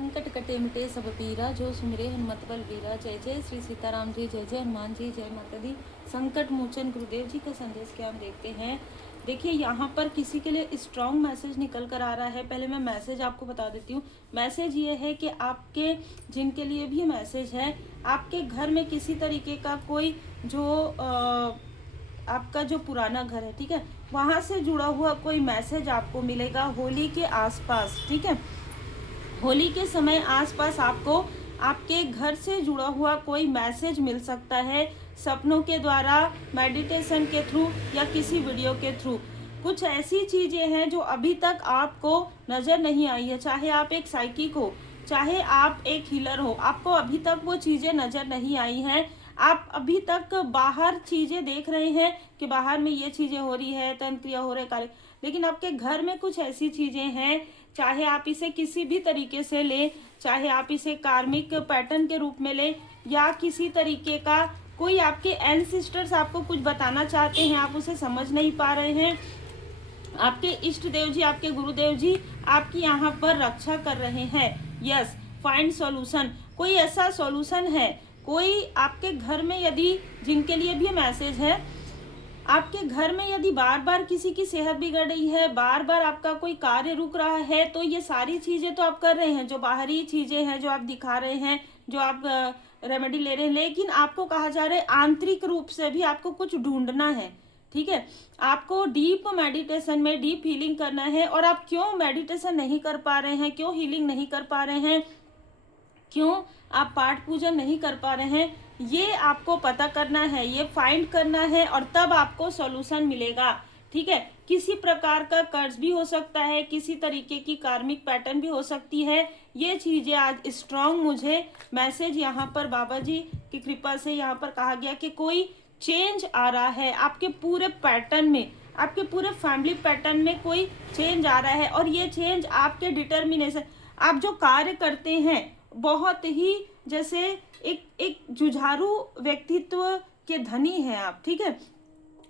संकट कटे मिटे सब पीरा, जो सुमिरे हनुमत बलबीरा। जय जय श्री सीताराम जी, जय जय हनुमान जी, जय माता दी। संकट मोचन गुरुदेव जी का संदेश क्या हम देखते हैं। देखिए यहाँ पर किसी के लिए स्ट्रॉन्ग मैसेज निकल कर आ रहा है। पहले मैं मैसेज आपको बता देती हूँ। मैसेज ये है कि आपके जिनके लिए भी मैसेज है, आपके घर में किसी तरीके का कोई जो आपका जो पुराना घर है, ठीक है, वहाँ से जुड़ा हुआ कोई मैसेज आपको मिलेगा होली के आसपास। ठीक है, होली के समय आसपास आपको आपके घर से जुड़ा हुआ कोई मैसेज मिल सकता है, सपनों के द्वारा, मेडिटेशन के थ्रू या किसी वीडियो के थ्रू। कुछ ऐसी चीज़ें हैं जो अभी तक आपको नज़र नहीं आई है। चाहे आप एक साइकिक हो, चाहे आप एक हीलर हो, आपको अभी तक वो चीज़ें नज़र नहीं आई हैं। आप अभी तक बाहर चीज़ें देख रहे हैं कि बाहर में ये चीज़ें हो रही है, तंत्र क्रिया हो रहे कार्य, लेकिन आपके घर में कुछ ऐसी चीज़ें हैं, चाहे आप इसे किसी भी तरीके से लें, चाहे आप इसे कार्मिक पैटर्न के रूप में लें या किसी तरीके का कोई आपके एंसेस्टर्स आपको कुछ बताना चाहते हैं, आप उसे समझ नहीं पा रहे हैं। आपके इष्ट देव जी, आपके गुरुदेव जी आपकी यहाँ पर रक्षा कर रहे हैं। Yes, find solution. कोई ऐसा सॉल्यूशन है, कोई आपके घर में, यदि जिनके लिए भी मैसेज है, आपके घर में यदि बार बार किसी की सेहत बिगड़ रही है, बार बार आपका कोई कार्य रुक रहा है, तो ये सारी चीज़ें तो आप कर रहे हैं, जो बाहरी चीज़ें हैं, जो आप दिखा रहे हैं, जो आप रेमेडी ले रहे हैं, लेकिन आपको कहा जा रहा है आंतरिक रूप से भी आपको कुछ ढूंढना है। ठीक है, आपको डीप मेडिटेशन में डीप हीलिंग करना है। और आप क्यों मेडिटेशन नहीं कर पा रहे हैं, क्यों हीलिंग नहीं कर पा रहे हैं, क्यों आप पाठ पूजन नहीं कर पा रहे हैं, ये आपको पता करना है, ये फाइंड करना है, और तब आपको सॉल्यूशन मिलेगा। ठीक है, किसी प्रकार का कर्ज भी हो सकता है, किसी तरीके की कार्मिक पैटर्न भी हो सकती है। ये चीज़ें आज स्ट्रांग मुझे मैसेज यहाँ पर बाबा जी की कृपा से यहाँ पर कहा गया कि कोई चेंज आ रहा है आपके पूरे पैटर्न में, आपके पूरे फैमिली पैटर्न में कोई चेंज आ रहा है। और ये चेंज आपके डिटर्मिनेशन, आप जो कार्य करते हैं, बहुत ही जैसे एक जुझारू व्यक्तित्व के धनी हैं आप। ठीक है,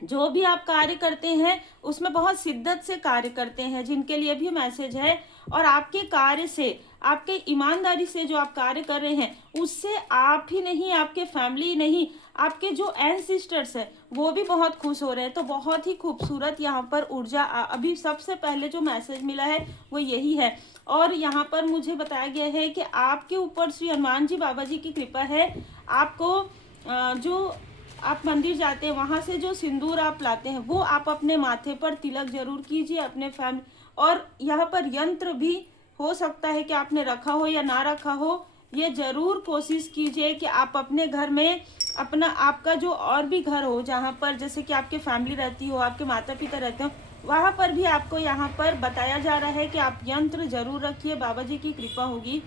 जो भी आप कार्य करते हैं उसमें बहुत शिद्दत से कार्य करते हैं, जिनके लिए भी मैसेज है। और आपके कार्य से, आपके ईमानदारी से जो आप कार्य कर रहे हैं, उससे आप ही नहीं, आपके फैमिली नहीं, आपके जो एंसेस्टर्स हैं वो भी बहुत खुश हो रहे हैं। तो बहुत ही खूबसूरत यहाँ पर ऊर्जा अभी सबसे पहले जो मैसेज मिला है वो यही है। और यहाँ पर मुझे बताया गया है कि आपके ऊपर श्री हनुमान जी बाबा जी की कृपा है। आपको जो आप मंदिर जाते हैं, वहाँ से जो सिंदूर आप लाते हैं वो आप अपने माथे पर तिलक जरूर कीजिए अपने फैमिली। और यहाँ पर यंत्र भी हो सकता है कि आपने रखा हो या ना रखा हो, ये जरूर कोशिश कीजिए कि आप अपने घर में अपना, आपका जो और भी घर हो जहाँ पर जैसे कि आपके फैमिली रहती हो, आपके माता पिता रहते हो, वहाँ पर भी आपको यहाँ पर बताया जा रहा है कि आप यंत्र जरूर रखिए, बाबा जी की कृपा होगी।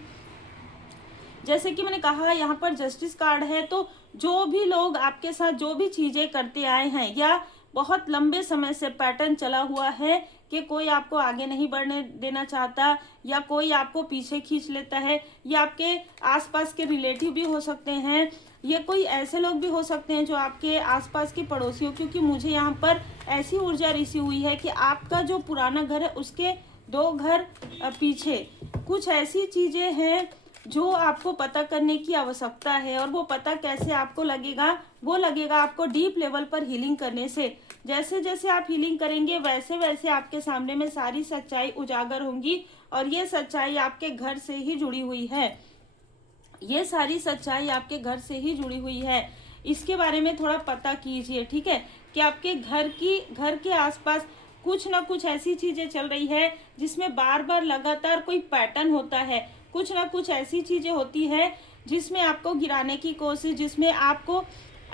जैसे कि मैंने कहा यहाँ पर जस्टिस कार्ड है, तो जो भी लोग आपके साथ जो भी चीज़ें करते आए हैं, या बहुत लंबे समय से पैटर्न चला हुआ है कि कोई आपको आगे नहीं बढ़ने देना चाहता, या कोई आपको पीछे खींच लेता है, या आपके आसपास के रिलेटिव भी हो सकते हैं, ये कोई ऐसे लोग भी हो सकते हैं जो आपके आसपास के पड़ोसी हो। क्योंकि मुझे यहाँ पर ऐसी ऊर्जा रिसीव हुई है कि आपका जो पुराना घर है उसके 2 घर पीछे कुछ ऐसी चीज़ें हैं जो आपको पता करने की आवश्यकता है। और वो पता कैसे आपको लगेगा, वो लगेगा आपको डीप लेवल पर हीलिंग करने से। जैसे जैसे आप हीलिंग करेंगे वैसे वैसे आपके सामने में सारी सच्चाई उजागर होंगी। और ये सच्चाई आपके घर से ही जुड़ी हुई है, ये सारी सच्चाई आपके घर से ही जुड़ी हुई है। इसके बारे में थोड़ा पता कीजिए। ठीक है, कि आपके घर के आसपास कुछ ना कुछ ऐसी चीज़ें चल रही है जिसमें बार बार लगातार कोई पैटर्न होता है, कुछ ना कुछ ऐसी चीज़ें होती है जिसमें आपको गिराने की कोशिश, जिसमें आपको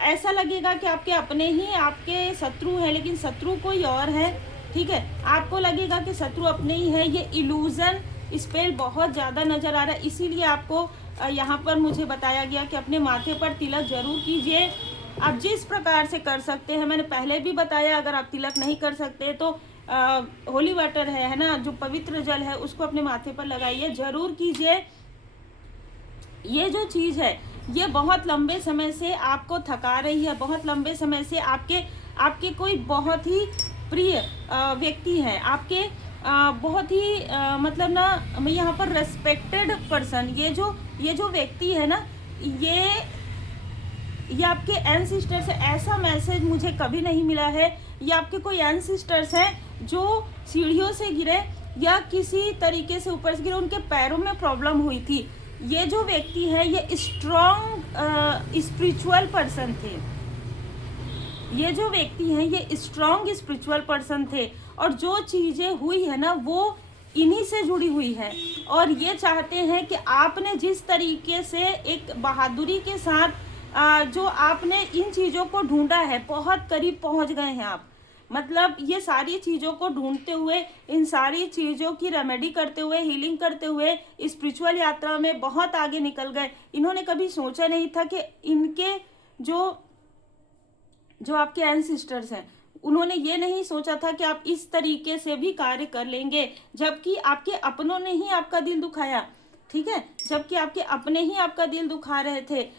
ऐसा लगेगा कि आपके अपने ही आपके शत्रु हैं, लेकिन शत्रु कोई और है। ठीक है, आपको लगेगा कि शत्रु अपने ही है। ये इल्यूजन स्पेल बहुत ज़्यादा नज़र आ रहा है, इसीलिए आपको यहाँ पर मुझे बताया गया कि अपने माथे पर तिलक जरूर कीजिए। आप जिस प्रकार से कर सकते हैं, मैंने पहले भी बताया, अगर आप तिलक नहीं कर सकते तो होली वाटर है ना, जो पवित्र जल है, उसको अपने माथे पर लगाइए, जरूर कीजिए। ये जो चीज़ है ये बहुत लंबे समय से आपको थका रही है, बहुत लंबे समय से आपके कोई बहुत ही प्रिय व्यक्ति हैं, आपके बहुत ही मतलब ना, मैं यहाँ पर रेस्पेक्टेड पर्सन, ये जो व्यक्ति है ना, ये आपके एंसिस्टर से ऐसा मैसेज मुझे कभी नहीं मिला है। ये आपके कोई एंसिस्टर्स हैं जो सीढ़ियों से गिरे या किसी तरीके से ऊपर से गिरे, उनके पैरों में प्रॉब्लम हुई थी। ये जो व्यक्ति है ये स्ट्रॉन्ग स्पिरिचुअल पर्सन थे। ये जो व्यक्ति हैं ये स्ट्रॉन्ग स्पिरिचुअल पर्सन थे, और जो चीज़ें हुई है ना वो इन्हीं से जुड़ी हुई है। और ये चाहते हैं कि आपने जिस तरीके से एक बहादुरी के साथ जो आपने इन चीज़ों को ढूंढा है, बहुत करीब पहुंच गए हैं आप। मतलब ये सारी चीज़ों को ढूंढते हुए, इन सारी चीज़ों की रेमेडी करते हुए, हीलिंग करते हुए स्पिरिचुअल यात्रा में बहुत आगे निकल गए। इन्होंने कभी सोचा नहीं था कि इनके जो आपके एंसिस्टर्स हैं, उन्होंने ये नहीं सोचा था कि आप इस तरीके से भी कार्य कर लेंगे, जबकि आपके अपनों ने ही आपका दिल दुखाया। ठीक है, जबकि आपके अपने ही आपका दिल दुखा रहे थे।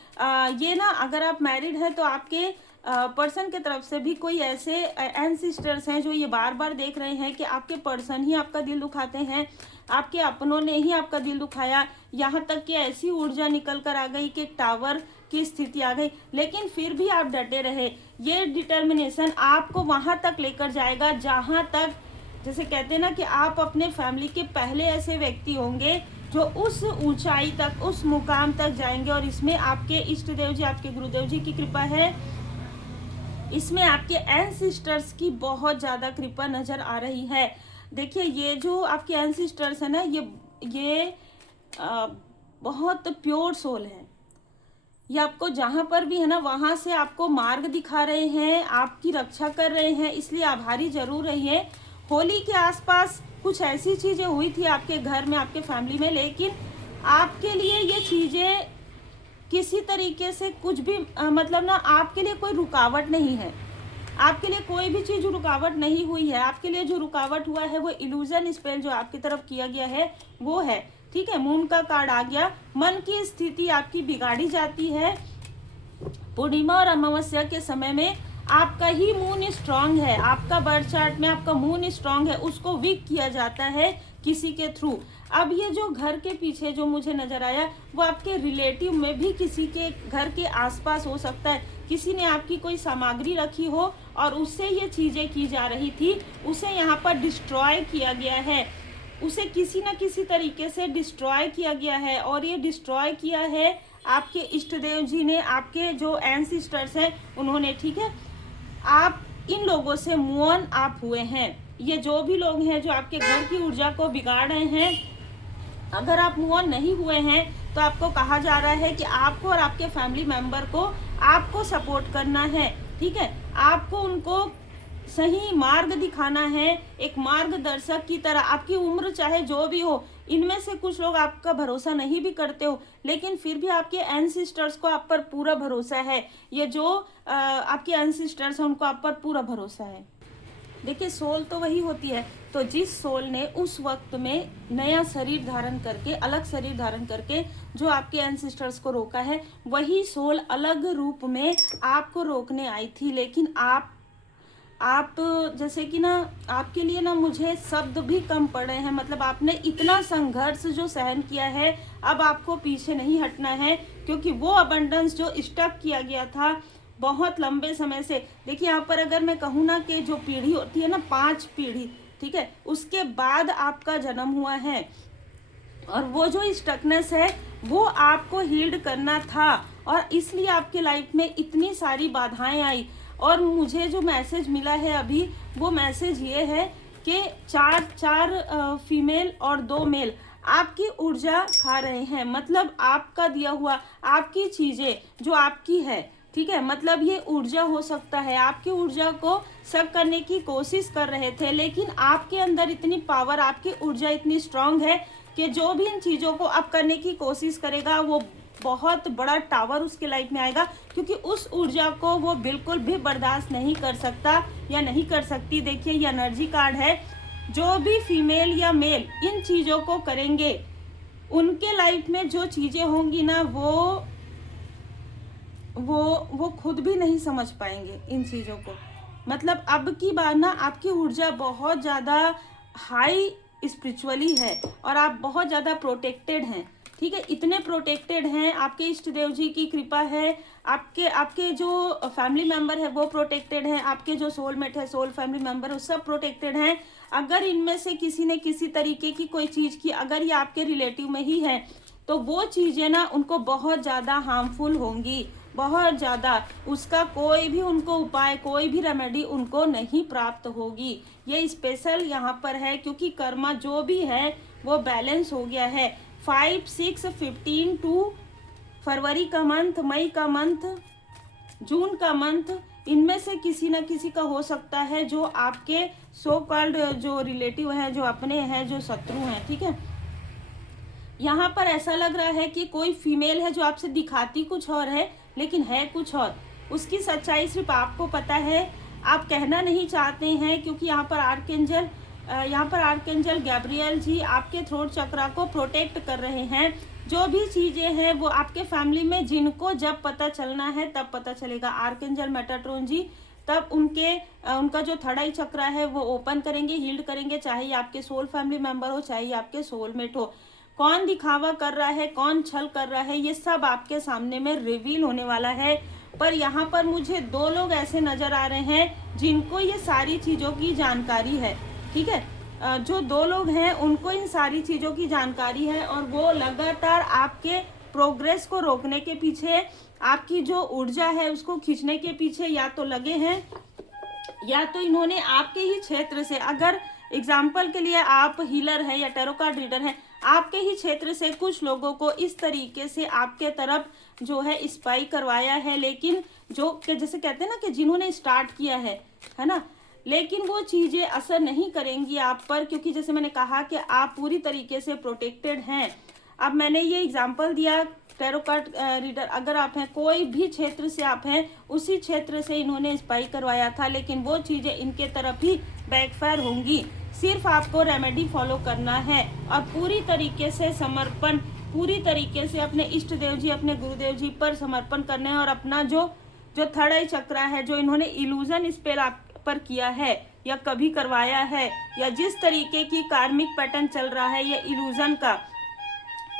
ये ना, अगर आप मैरिड हैं तो आपके पर्सन के तरफ से भी कोई ऐसे एंसिस्टर्स हैं जो ये बार बार देख रहे हैं कि आपके पर्सन ही आपका दिल दुखाते हैं, आपके अपनों ने ही आपका दिल दुखाया। यहाँ तक कि ऐसी ऊर्जा निकल कर आ गई कि टावर की स्थिति आ गई, लेकिन फिर भी आप डटे रहे। ये डिटर्मिनेशन आपको वहां तक लेकर जाएगा जहां तक, जैसे कहते हैं ना कि आप अपने फैमिली के पहले ऐसे व्यक्ति होंगे जो उस ऊंचाई तक, उस मुकाम तक जाएंगे। और इसमें आपके इष्ट देव जी, आपके गुरुदेव जी की कृपा है, इसमें आपके एंसिस्टर्स की बहुत ज़्यादा कृपा नज़र आ रही है। देखिए, ये जो आपके एंसिस्टर्स है ना, ये बहुत प्योर सोल है। ये आपको जहाँ पर भी है ना, वहाँ से आपको मार्ग दिखा रहे हैं, आपकी रक्षा कर रहे हैं, इसलिए आभारी जरूर रहिए। होली के आसपास कुछ ऐसी चीज़ें हुई थी आपके घर में, आपके फैमिली में, लेकिन आपके लिए ये चीज़ें किसी तरीके से कुछ भी मतलब ना, आपके लिए कोई रुकावट नहीं है। आपके लिए कोई भी चीज़ रुकावट नहीं हुई है। आपके लिए जो रुकावट हुआ है वो इल्यूजन स्पेल जो आपकी तरफ किया गया है वो है। ठीक है, मून का कार्ड आ गया। मन की स्थिति आपकी बिगाड़ी जाती है। पूर्णिमा और अमावस्या के समय में आपका ही मून स्ट्रांग है, आपका बर्थ चार्ट में आपका मून स्ट्रांग है, उसको वीक किया जाता है किसी के थ्रू। अब ये जो घर के पीछे जो मुझे नजर आया, वो आपके रिलेटिव में भी किसी के घर के आसपास हो सकता है। किसी ने आपकी कोई सामग्री रखी हो और उससे ये चीजें की जा रही थी, उसे यहाँ पर डिस्ट्रॉय किया गया है, उसे किसी न किसी तरीके से डिस्ट्रॉय किया गया है। और ये डिस्ट्रॉय किया है आपके इष्ट देव जी ने, आपके जो एंसिस्टर्स हैं उन्होंने। ठीक है, आप इन लोगों से मूव ऑन आप हुए हैं। ये जो भी लोग हैं जो आपके घर की ऊर्जा को बिगाड़ रहे हैं, अगर आप मूव ऑन नहीं हुए हैं तो आपको कहा जा रहा है कि आपको और आपके फैमिली मेंबर को आपको सपोर्ट करना है। ठीक है, आपको उनको सही मार्ग दिखाना है, एक मार्गदर्शक की तरह। आपकी उम्र चाहे जो भी हो, इनमें से कुछ लोग आपका भरोसा नहीं भी करते हो, लेकिन फिर भी आपके एंसिस्टर्स को आप पर पूरा भरोसा है। ये जो आपके एंसिस्टर्स हैं उनको आप पर पूरा भरोसा है। देखिए, सोल तो वही होती है, तो जिस सोल ने उस वक्त में नया शरीर धारण करके, अलग शरीर धारण करके जो आपके एंसिस्टर्स को रोका है, वही सोल अलग रूप में आपको रोकने आई थी। लेकिन आप जैसे कि ना, आपके लिए ना मुझे शब्द भी कम पड़े हैं। मतलब आपने इतना संघर्ष जो सहन किया है, अब आपको पीछे नहीं हटना है, क्योंकि वो अबंडेंस जो स्टक किया गया था बहुत लंबे समय से। देखिए, यहाँ पर अगर मैं कहूँ ना कि जो पीढ़ी होती है ना, 5 पीढ़ी, ठीक है, उसके बाद आपका जन्म हुआ है, और वो जो स्टकनेस है वो आपको हील्ड करना था, और इसलिए आपके लाइफ में इतनी सारी बाधाएं आई। और मुझे जो मैसेज मिला है अभी, वो मैसेज ये है कि 4 फीमेल और 2 मेल आपकी ऊर्जा खा रहे हैं। मतलब आपका दिया हुआ, आपकी चीज़ें जो आपकी है, ठीक है, मतलब ये ऊर्जा हो सकता है, आपकी ऊर्जा को सक करने की कोशिश कर रहे थे, लेकिन आपके अंदर इतनी पावर, आपकी ऊर्जा इतनी स्ट्रांग है कि जो भी इन चीज़ों को अब करने की कोशिश करेगा, वो बहुत बड़ा टावर उसके लाइफ में आएगा, क्योंकि उस ऊर्जा को वो बिल्कुल भी बर्दाश्त नहीं कर सकता या नहीं कर सकती। देखिए, ये एनर्जी कार्ड है। जो भी फीमेल या मेल इन चीज़ों को करेंगे, उनके लाइफ में जो चीज़ें होंगी ना, वो खुद भी नहीं समझ पाएंगे इन चीज़ों को। मतलब अब की बार ना आपकी ऊर्जा बहुत ज़्यादा हाई स्पिरिचुअली है और आप बहुत ज़्यादा प्रोटेक्टेड हैं, ठीक है। इतने प्रोटेक्टेड हैं, आपके इष्ट देव जी की कृपा है, आपके आपके जो फैमिली मेंबर है वो प्रोटेक्टेड हैं, आपके जो सोलमेट है, सोल फैमिली मेंबर है, वो सब प्रोटेक्टेड हैं। अगर इनमें से किसी ने किसी तरीके की कोई चीज़ की, अगर ये आपके रिलेटिव में ही है, तो वो चीज़ें ना उनको बहुत ज़्यादा हार्मफुल होंगी, बहुत ज़्यादा। उसका कोई भी उनको उपाय, कोई भी रेमेडी उनको नहीं प्राप्त होगी। ये स्पेशल यहाँ पर है क्योंकि कर्मा जो भी है वो बैलेंस हो गया है। 5, 6, 15 टू फरवरी का मंथ, मई का मंथ, जून का मंथ, इनमें से किसी न किसी का हो सकता है जो आपके सो कॉल्ड जो रिलेटिव हैं, जो अपने हैं, जो शत्रु हैं, ठीक है। यहाँ पर ऐसा लग रहा है कि कोई फीमेल है जो आपसे दिखाती कुछ और है लेकिन है कुछ और। उसकी सच्चाई सिर्फ आपको पता है, आप कहना नहीं चाहते हैं क्योंकि यहाँ पर आर्कएंजल गैब्रियल जी आपके थ्रोट चक्रा को प्रोटेक्ट कर रहे हैं। जो भी चीज़ें हैं वो आपके फैमिली में जिनको जब पता चलना है तब पता चलेगा। आर्कएंजल मेटाट्रॉन जी तब उनका जो थर्ड आई चक्रा है वो ओपन करेंगे, हील्ड करेंगे, चाहे आपके सोल फैमिली मेंबर हो, चाहे आपके सोलमेट हो। कौन दिखावा कर रहा है, कौन छल कर रहा है, ये सब आपके सामने में रिवील होने वाला है। पर यहाँ पर मुझे 2 लोग ऐसे नजर आ रहे हैं जिनको ये सारी चीज़ों की जानकारी है, ठीक है। जो 2 लोग हैं उनको इन सारी चीज़ों की जानकारी है और वो लगातार आपके प्रोग्रेस को रोकने के पीछे, आपकी जो ऊर्जा है उसको खींचने के पीछे या तो लगे हैं, या तो इन्होंने आपके ही क्षेत्र से, अगर एग्जाम्पल के लिए आप हीलर हैं या टैरो कार्ड रीडर हैं, आपके ही क्षेत्र से कुछ लोगों को इस तरीके से आपके तरफ जो है स्पाई करवाया है। लेकिन जो कि जैसे कहते हैं ना कि जिन्होंने स्टार्ट किया है ना, लेकिन वो चीज़ें असर नहीं करेंगी आप पर, क्योंकि जैसे मैंने कहा कि आप पूरी तरीके से प्रोटेक्टेड हैं। अब मैंने ये एग्जाम्पल दिया, टैरो कार्ड रीडर अगर आप हैं, कोई भी क्षेत्र से आप हैं, उसी क्षेत्र से इन्होंने स्पाई करवाया था, लेकिन वो चीज़ें इनके तरफ ही बैकफायर होंगी। सिर्फ आपको रेमेडी फॉलो करना है और पूरी तरीके से समर्पण, पूरी तरीके से अपने इष्ट देव जी, अपने गुरुदेव जी पर समर्पण करना है। और अपना जो थर्ड आई चक्रा है, जो इन्होंने इल्यूजन स्पेल आप पर किया है या कभी करवाया है, या जिस तरीके की कार्मिक पैटर्न चल रहा है ये इल्यूजन का,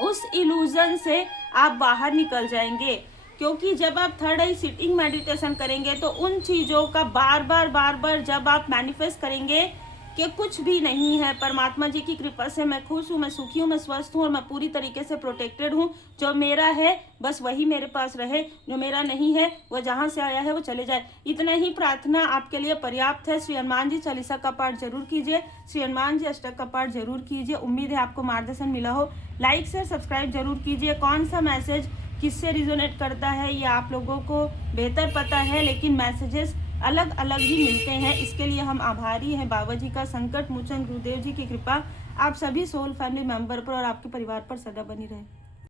उस इल्यूजन से आप बाहर निकल जाएंगे। क्योंकि जब आप थर्ड आई सिटिंग मेडिटेशन करेंगे तो उन चीज़ों का बार बार जब आप मैनिफेस्ट करेंगे कि कुछ भी नहीं है, परमात्मा जी की कृपा से मैं खुश हूँ, मैं सुखी हूँ, मैं स्वस्थ हूँ और मैं पूरी तरीके से प्रोटेक्टेड हूँ, जो मेरा है बस वही मेरे पास रहे, जो मेरा नहीं है वो जहाँ से आया है वो चले जाए, इतना ही प्रार्थना आपके लिए पर्याप्त है। श्री हनुमान जी चालीसा का पाठ जरूर कीजिए, श्री हनुमान जी अष्टक का पाठ जरूर कीजिए। उम्मीद है आपको मार्गदर्शन मिला हो। लाइक से सब्सक्राइब जरूर कीजिए। कौन सा मैसेज किससे रिजोनेट करता है ये आप लोगों को बेहतर पता है, लेकिन मैसेजेस अलग अलग ही मिलते हैं। इसके लिए हम आभारी हैं बाबा जी का, संकट मोचन गुरुदेव जी की कृपा आप सभी सोल फैमिली मेंबर पर और आपके परिवार पर सदा बनी रहे।